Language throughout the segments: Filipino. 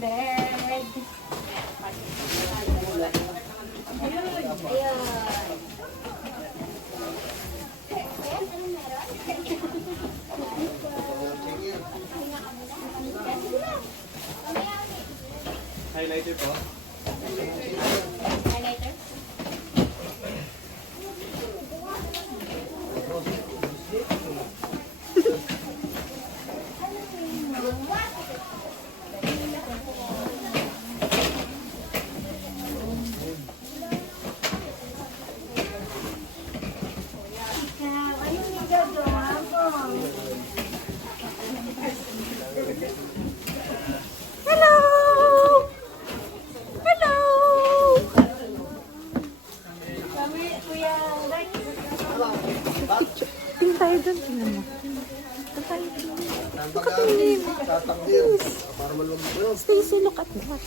Bed. Ayun. Highlighter po. Highlighter? Hello! Hello! Kami, Kuya Rex. Tingin tayo dun. Tingnan mo. Tingnan tayo dun. Pagkatingin. Para malumbo. Stacy, look at what?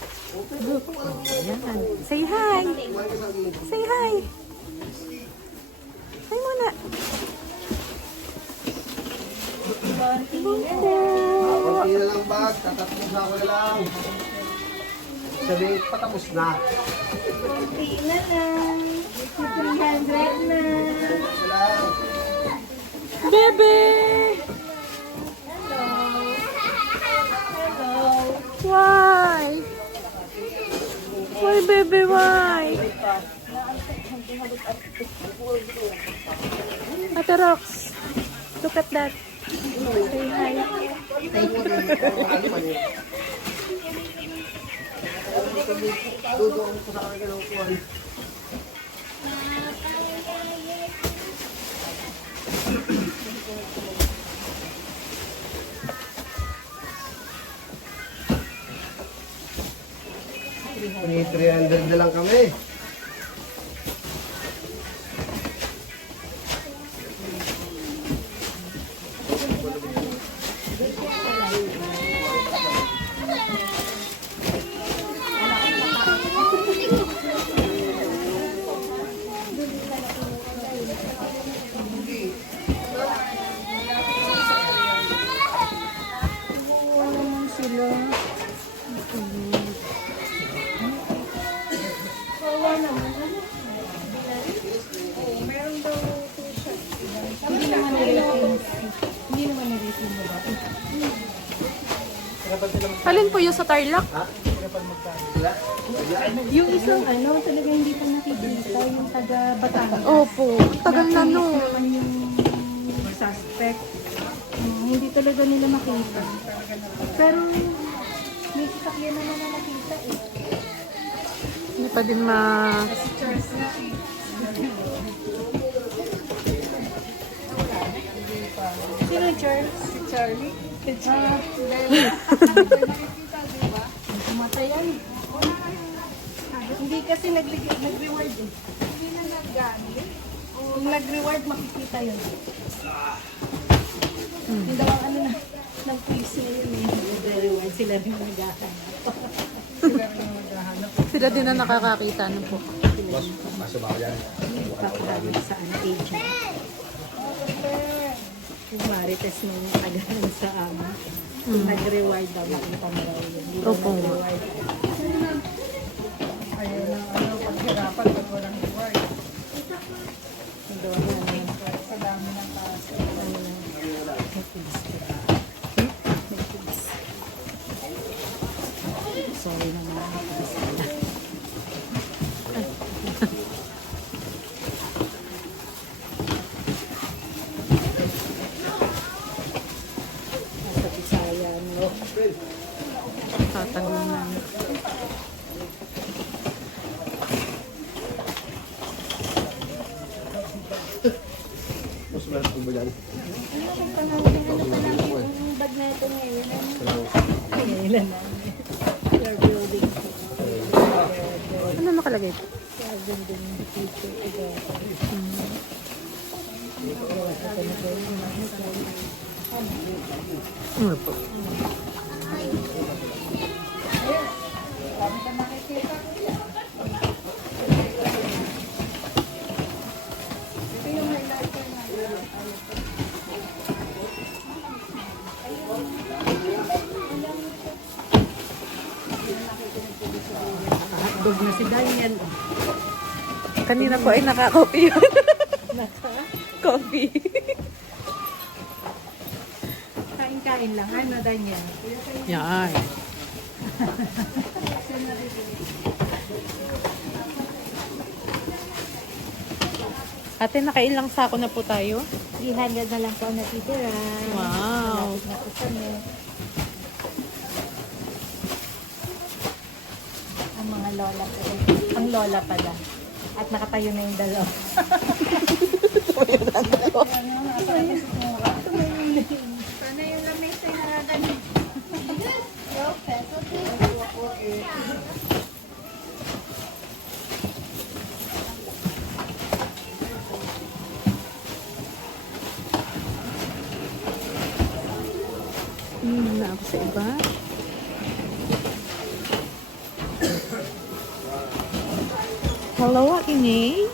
Look. Ayan. Say hi. Say hi. Hi muna. Konti na lang bag, tatatapos na ako na lang. Sabihin, patapos na. Konti na lang. 300 na. Bebe! Hello. Hello. Why? Why, baby, why? Ate Rox, look at that. Say hi. Doon ko sa akin ng kuwan. May 300 na lang kami. Alin po yung sa Tarlac? Yung isang talaga hindi pa nakikita, yung taga Batangas. Opo, tagal na no. Naman yung suspect. Hindi talaga nila makita. Pero may sasakyan naman na nakita eh. Hindi pa din ma... Si Charles nga eh. Sino Charles? Si Charlie. Nakikita, di ba? Kumatay yan. Hindi kasi nag-reward eh. Hindi na nag-gamit. Kung nag-reward, makikita yun. Yung daw ang ng police na yun eh. Nag-reward, sila rin naghahanap. Sila din na nakakakita na po. Papahamin sa agent. Yung marites mo yung kagahan sa ama. Kung nag-reward daw, makita mo daw yun. Hindi daw Opo. nag-reward. Ayaw na paghirapan pag walang reward. Doon na sa dami ng kaso. Sorry naman. Nasa Bisayan, no? Tatagunan. Mas meron po ba yan? Yung bag na ito ngayon. Ngayon na. Your building. Ano nakalagay po? Your building. Future. Ano po? Busog na si Daniel. Kanina po ay naka-coffee yun. Coffee. Kain-kain lang. Ano, Daniel? Yan. Ate, nakailang sako na po tayo? 300 na lang po ang natitira. Wow. Malapit na po kami. Ang mga lola po. Ang lola pala. At nakatayo na yung dalawa. Sana yung lamesa yung naragan. Na ako sa iba. Hello, Ate Nay.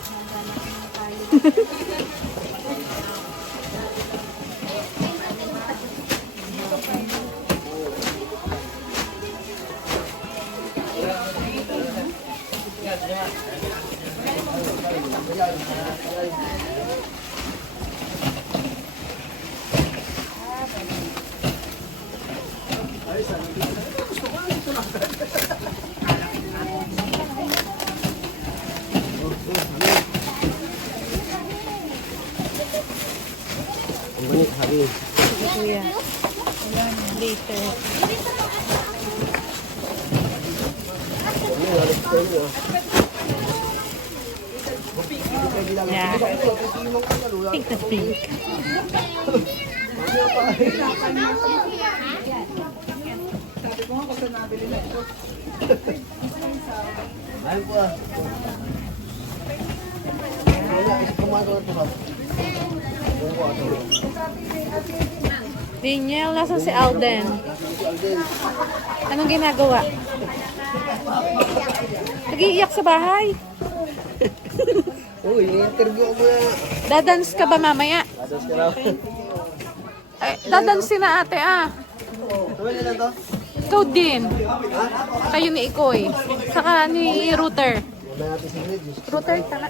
Ang banit, sabi. Sige, kuya. Later. Ano yung alas ko yun, Yeah. Pink na pink. Ayun po ah. Wala, isa kumagawa ito ba? Ayun po, ito. Daniel, nasan si Alden? Si Alden. Anong ginagawa? Nag-iiyak sa bahay. Uy, ini-interview ko muna. Dadance ka ba mamaya? Ados ka raw. Ay, dadance si na ate ah. Tuwin na lang to. Ikaw din. Kayo ni Ikoy. Saka ni Router. Wala natin si Regis. Router, tama.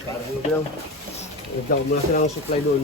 Parang ano lang. Nagdaw ko muna silang supply doon.